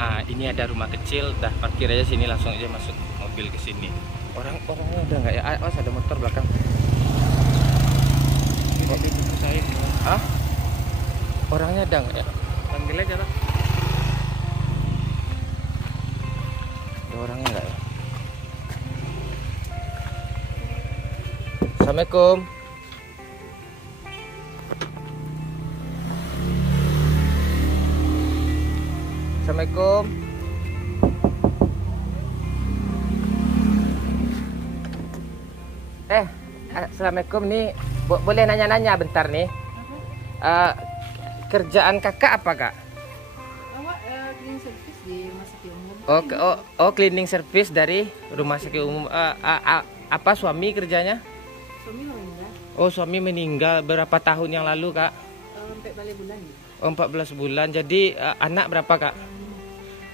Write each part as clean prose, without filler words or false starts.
Ini ada rumah kecil, dah parkir aja sini, langsung aja masuk mobil ke sini. Orangnya udah nggak ya? Mas ada motor belakang. Orangnya ada nggak ya? Panggil aja lah. Ada orangnya nggak ya? Assalamualaikum. Assalamualaikum. Assalamualaikum, nih boleh nanya-nanya bentar nih. Kerjaan kakak apa, Kak? Awak cleaning service di rumah sakit umum. Cleaning service dari rumah sakit umum. Apa suami kerjanya? Suami meninggal. Suami meninggal berapa tahun yang lalu, Kak? 14 bulan. 14 bulan. Jadi anak berapa, Kak?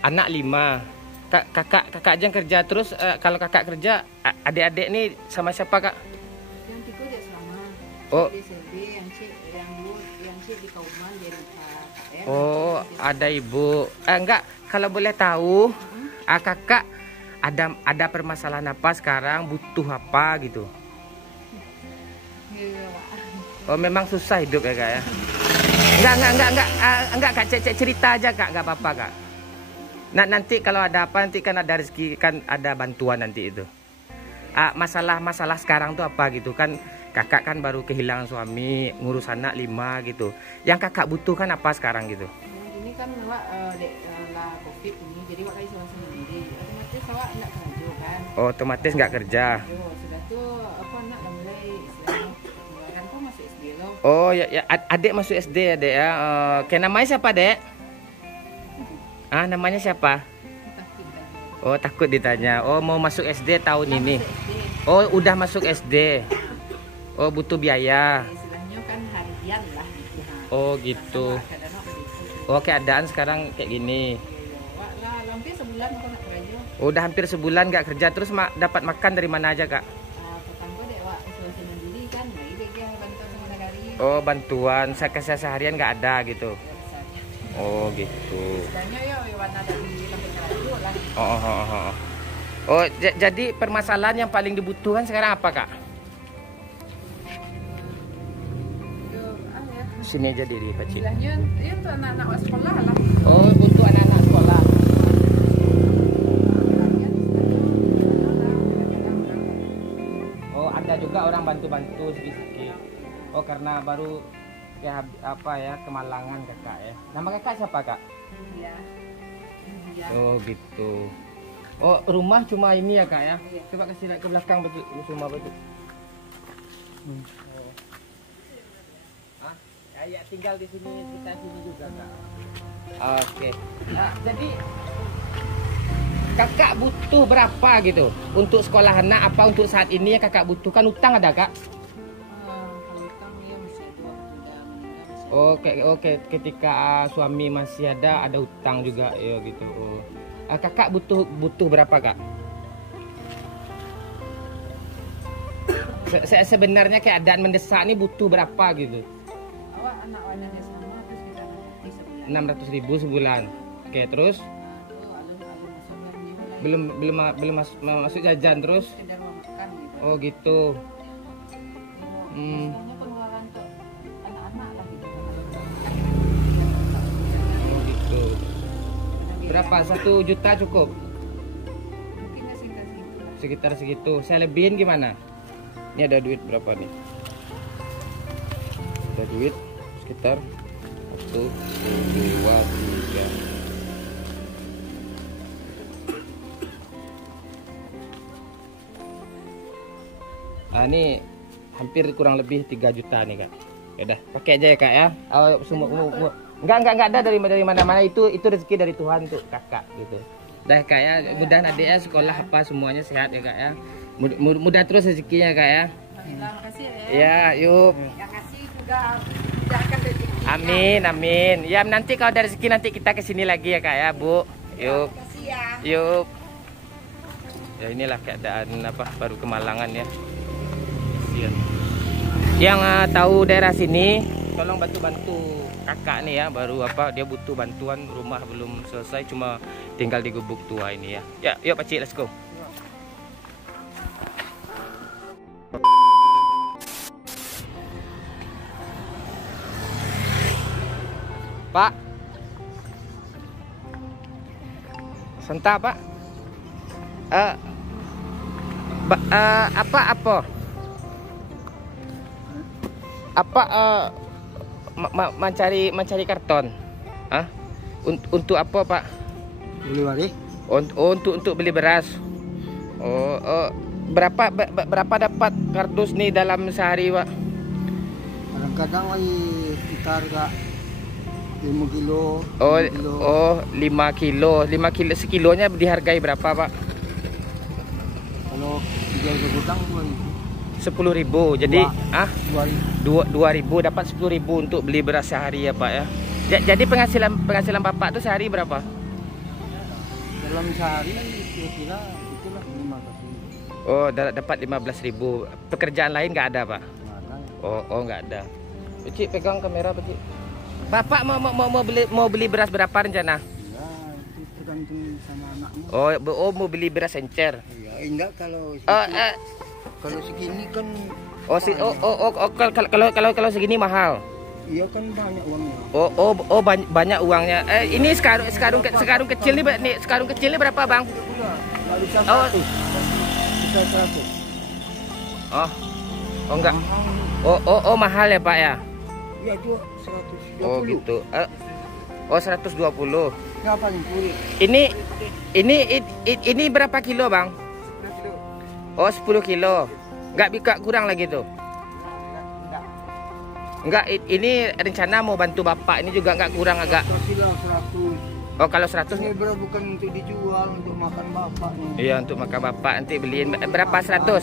Anak 5. Kakak aja yang kerja terus. Kalau kakak kerja, adik-adik nih sama siapa, Kak? Yang tiga dia selama. Di SLB, yang C di Kauman dia di KM. Ada ibu. Enggak, kalau boleh tahu, kakak ada permasalahan apa sekarang? Butuh apa gitu? Memang susah hidup ya, Kak ya? Enggak, Kak, cerita aja, Kak, enggak apa-apa, Kak. Nah, nanti kalau ada apa, nanti kan ada rezeki, kan ada bantuan nanti itu. Masalah sekarang tuh apa gitu kan? Kakak kan baru kehilangan suami, ngurus anak 5 gitu. Yang kakak butuhkan apa sekarang gitu? Ini kan awak lah COVID ini, jadi awak lagi sama sendiri. Otomatis awak enggak kerja kan? Otomatis nggak kerja. Sudah tuh apa anak dah mulai istilahnya kan kok masuk SD loh. Ya, adik masuk SD, adik ya. Oke, namanya siapa, Dek? Namanya siapa? Takut ditanya. Mau masuk SD tahun ini. Udah masuk SD. Butuh biaya. Istilahnya kan harian lah gitu. Keadaan sekarang kayak gini. Hampir sebulan aku nak kerja. Udah hampir sebulan nggak kerja, terus dapat makan dari mana aja, Kak? Pertama dek wak isolasi mandiri kan, jadi dia bantuan sama negari. Bantuan seharian nggak ada gitu. Gitu. Istilahnya ya warna dari tempat kerja lah. Jadi permasalahan yang paling dibutuhkan sekarang apa, Kak? Sini aja diri, Pak Cik. Istilahnya ya untuk anak-anak sekolah lah. Untuk anak-anak sekolah. Ada juga orang bantu-bantu sedikit. Karena baru ya kemalangan kakak ya. Nama kakak siapa, Kak? Iya. Gitu. Rumah cuma ini ya, Kak ya? Iya. Coba kasih lihat ke belakang betul rumah betul. Ya tinggal di sini, kita sini juga, Kak. Oke. Jadi kakak butuh berapa gitu untuk sekolah anak? Apa untuk saat ini yang kakak butuhkan? Utang ada, Kak? Kalau utang ya masih ada. Oke. Ketika suami masih ada utang juga ya gitu. Kakak butuh berapa, Kak? Sebenarnya keadaan mendesak ini butuh berapa gitu? Awak anak wanita sama terus kita 600.000 sebulan. Oke, terus? Belum masuk jajan terus? Sekedar makan gitu. Gitu. Istilahnya pengeluaran untuk anak-anak lah gitu. Gitu. Berapa? 1 juta cukup? Mungkin Sekitar segitu. Saya lebihin gimana? Ini ada duit berapa nih? Ada duit sekitar 1, 2, 3. Ini hampir kurang lebih 3 juta nih, Kak. Ya udah, pakai aja ya, Kak ya. Enggak ada dari mana-mana, itu rezeki dari Tuhan untuk kakak gitu. Dah, Kak ya, mudah adiknya sekolah apa semuanya sehat ya, Kak ya. Mudah terus rezekinya, Kak ya. Terima kasih ya. Ya, yuk. Yang kasih juga mudahkan rezeki. Amin. Ya, nanti kalau ada rezeki nanti kita kesini lagi ya, Kak ya, Bu. Yuk. Terima kasih ya. Yuk. Ya inilah keadaan baru kemalangan ya. Yang tahu daerah sini tolong bantu-bantu. kakak nih ya, baru apa dia butuh bantuan, rumah belum selesai, cuma tinggal di gubuk tua ini ya. Ya, yuk Pakcik, let's go. Pak, sebentar Pak. Mencari karton. Untuk apa Pak? Beli wari? Untuk beli beras. Berapa dapat kardus nih dalam sehari Pak? Kadang-kadang sekitar 5 kilo. 5 kilo. 5 kilo sekilonya dihargai berapa Pak? Kalau 3 gudang 10.000. Jadi 2.000 dapat 10.000 untuk beli beras sehari ya Pak ya. Jadi penghasilan Bapak tuh sehari berapa? dalam sehari kira-kira itulah 15.000. Oh, dapat 15.000. Pekerjaan lain nggak ada Pak? Nggak ada. Cik, pegang kamera Cik. Bapak mau beli beras berapa rencana? Ya, itu tergantung sama anakmu. Mau beli beras encer. Ya, enggak kalau kalau segini kan kalau segini mahal. Iya kan banyak uangnya. Banyak uangnya. Ini sekarung kecil nih, sekarung kecil ini berapa, Bang? Nggak bisa 100. Bisa 100. Enggak. Mahal ya, Pak ya? Iya, itu 120. Oh, gitu. 120. Ya, paling kulit. Ini berapa kilo, Bang? 10 kilo. Nggak bisa kurang lagi tuh. Enggak, ini rencana mau bantu Bapak, ini juga nggak kurang agak. Kasihlah 100. Kalau 100 ini bukan untuk dijual, untuk makan Bapak nih. Iya, untuk makan Bapak nanti beliin berapa 100? 100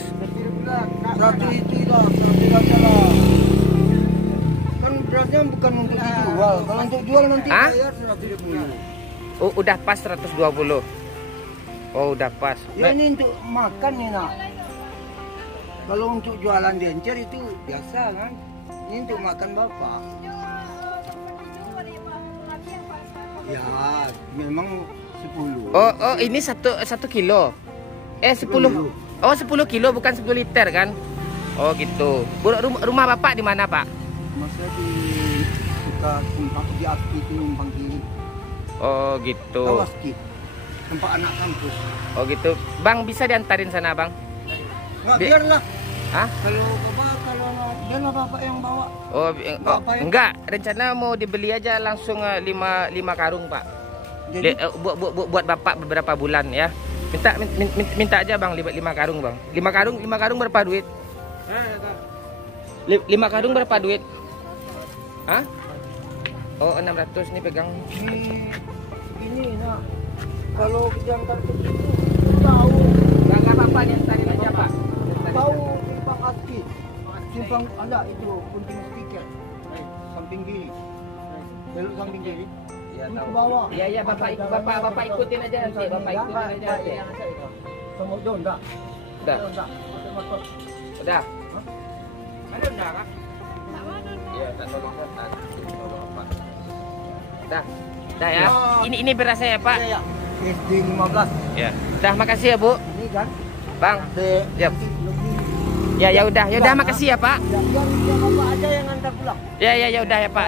itu lah, 100 aja lah. Kan berasnya bukan untuk dijual, kalau untuk jual nanti bayar 120. Udah pas 120. Udah pas. Ya ini untuk makan nih nak. Kalau untuk jualan di encer itu biasa kan. Ini untuk makan Bapak. Ya, memang 10. Ini 1 kilo. 10. 10 kilo bukan 10 liter kan? Oh gitu. Rumah Bapak di mana, Pak? Masa di dekat tempat di Aski itu numpang kiri. Oh gitu. Tahu Aski? Tempat anak kampus. Oh gitu. Bang, bisa diantarin sana, Bang? Enggak, biarlah. Hah? Kalau biarlah Bapak yang bawa. Enggak, rencana mau dibeli aja langsung 5 karung, Pak. Jadi Buat Bapak beberapa bulan ya. Minta aja Bang 5 karung, Bang. 5 karung berapa duit? 5 karung berapa duit? Hah? 600 nih pegang. Ini nak. Kalau diantar ke situ tahu. Enggak apa-apa, diantarin aja, Pak. Tahu simpang Aski. Simpang ada itu punting stiker. Samping kiri. Belok samping kiri. Iya, Itu tahu. bawah. Iya, Bapak ikutin aja nanti. Bapak ikutin aja nanti. Sama Don dah. Udah. Udah. Udah. Ada udah kan? Iya, tak tolong Bapak. Dah ya. Ini berasnya ya, Pak. Iya, ya. SD 15. Ya. Dah, makasih ya, Bu. Ini kan. Bang. Ya. Ya udah, makasih ya, Pak. Biar Bapak aja yang antar pulang. Ya udah ya, Pak.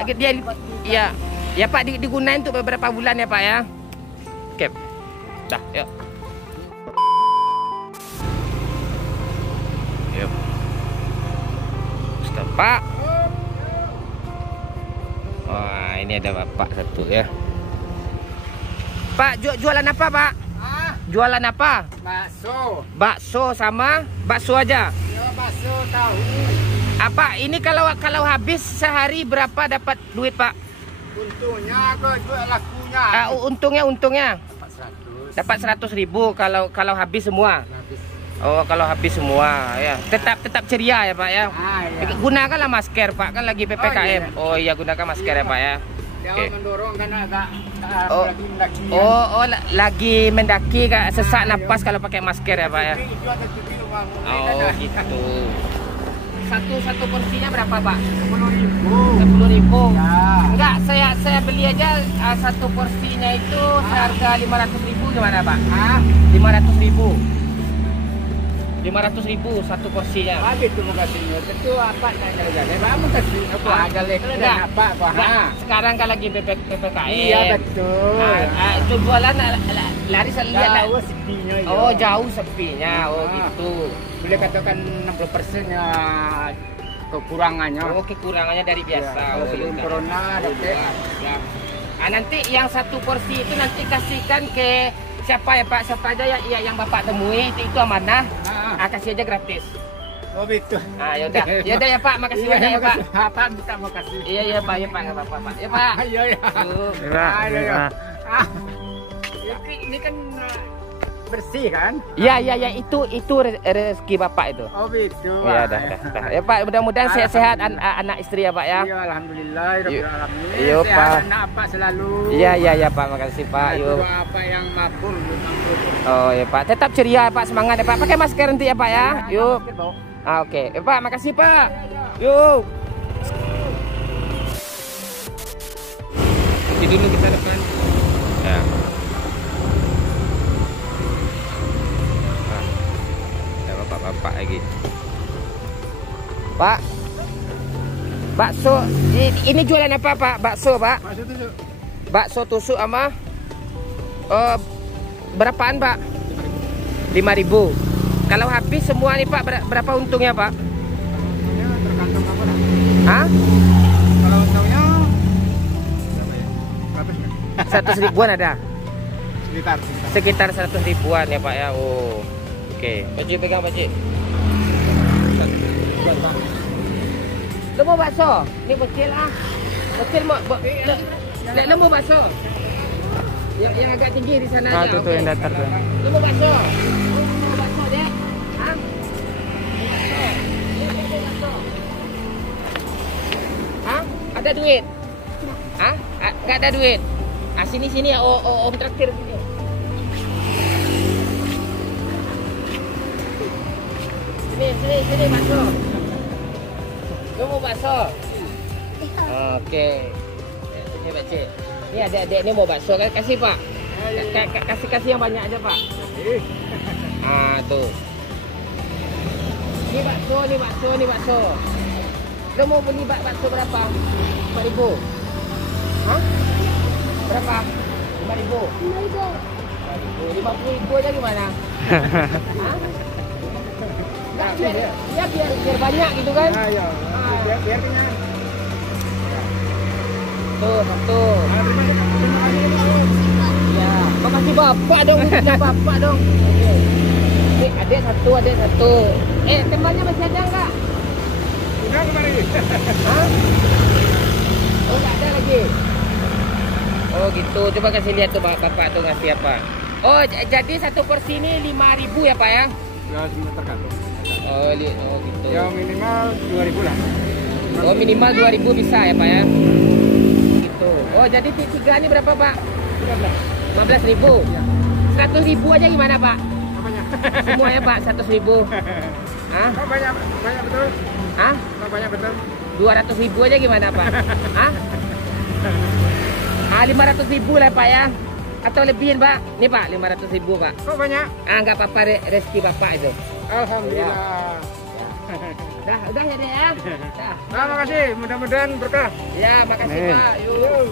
Ya Pak, digunain untuk beberapa bulan ya, Pak ya. Oke. Dah, yuk. Yuk. Stop, Pak. Wah, ini ada Bapak satu ya. Pak, jualan apa, Pak? Jualan apa? Bakso. Bakso sama bakso aja. Ya, bakso tahu. Apa ini kalau habis sehari berapa dapat duit, Pak? Untungnya aku jual lakunya. Untungnya Dapat 100. dapat 100.000 kalau habis semua. Habis. Kalau habis semua ya. Tetap ceria ya, Pak ya. Ya. Gunakanlah masker, Pak, kan lagi PPKM. Oh iya, gunakan masker ya, Pak ya. Jangan mendorong karena agak lagi mendaki. Lagi mendaki Kak, sesak napas kalau pakai masker ya, Pak ya. Itu ada TV rumah. Oh gitu. satu porsinya berapa Pak? 10.000. 10.000. Ya. Enggak, saya beli aja satu porsinya itu seharga 500.000 gimana Pak? Ah, 500.000. 500.000 satu porsinya. habis tu mau kasihnya. Tentu apa nak jalan-jalan. Kamu kasih aku ada lek. Kalau Enggak. dah apa apa. Enggak, sekarang kan lagi PPKM. Iya betul. Itu jualan lari lihat. Jauh sepinya. ya. Oh, jauh sepinya. Oh, Ah. gitu. Boleh katakan 60% ya kekurangannya. Oh, kekurangannya dari biasa. Ya, Oh, sebelum iya. corona ada tes. Ya. Nanti yang satu porsi itu nanti kasihkan ke siapa ya Pak? Siapa aja yang Bapak temui itu amanah. Kasih aja gratis. Oh betul. Yaudah. Yaudah ya Pak, makasih banyak ya Pak. Apa minta makasih. Iya Pak, ya Pak, nggak apa-apa Pak. Ya Pak. Iya ya. Yuk. Iya. Ini kan bersih kan? Ya, itu rezeki Bapak itu. Oh betul. Ya, dah. Ya Pak, mudah-mudahan sehat-sehat anak istri ya Pak ya. Iya, alhamdulillah. Yuk. Alamin. Yuk, Sehat Pak. anak apa selalu. Iya Pak, makasih Pak. Yuk. Doa apa yang makbul. Oh ya Pak, tetap ceria Pak, semangat ya Pak. Pakai masker nanti ya Pak ya. Yuk. Oke. Pak, makasih Pak. Yuk. Nanti dulu kita depan. Ya. Ada bapak-bapak lagi. Pak. Bakso, ini jualan apa Pak? Bakso Pak? Bakso tusuk sama berapaan Pak? 5.000. Kalau habis semua nih Pak, berapa untungnya Pak? Tergantung apa dah. Hah? Kalau untungnya 100 ribuan ada? sekitar. Sekitar 100 ribuan ya Pak ya. Oh. Oke, Pakcik pegang Pakcik. Lu mau bakso? Ini kecil ah. Kecil mau lu mau bakso? Yang agak tinggi di sana aja. Tuh yang datar tuh. Lu mau bakso? Mau bakso deh? Hah? Mau bakso? Iya, mau bakso. Hah? Ada duit? Hah? Enggak ada duit? Sini ya, om traktir sini. Sini bakso. Lu mau bakso? Oke. Sini Pakcik. Ini adik-adik ini mau bakso kan? Kasih Pak. Kasih yang banyak aja Pak. Tuh. Ini bakso. Lu mau beli bakso berapa? 5.000. Hah? Berapa? 5.000. 50.000 aja gimana? Hah? Enggak, biar banyak gitu kan? Iya. Biar kenyang. Tuh, satu. Terima kasih. Ya, makasih Bapak dong, punya Bapak dong. Oke. Ini adik satu. Temannya masih ada enggak? Udah kemarin. Hah? Oh, enggak ada lagi. Oh, gitu. Coba kasih lihat tuh Bapak tuh ngasih apa. Oh, jadi satu porsi ini 5.000 ya, Pak ya? Ya, semua tergantung. Oh, gitu. Ya minimal 2.000 lah. Oh, minimal 2.000 bisa ya, Pak ya? Gitu. Oh, jadi tiga ini berapa, Pak? 15.000. 100.000 aja gimana, Pak? Apanya? Semuanya, Pak, 100.000. Hah? Oh, banyak betul. Hah? Oh, banyak betul. 200.000 aja gimana Pak? Hah? 500.000 lah Pak ya? Atau lebihin Pak? Nih Pak, 500.000 Pak. Oh, banyak. Nggak apa-apa rezeki Bapak itu. Alhamdulillah. Udah ya deh ya. Makasih. Mudah-mudahan berkah. Ya, makasih Pak. Yuk.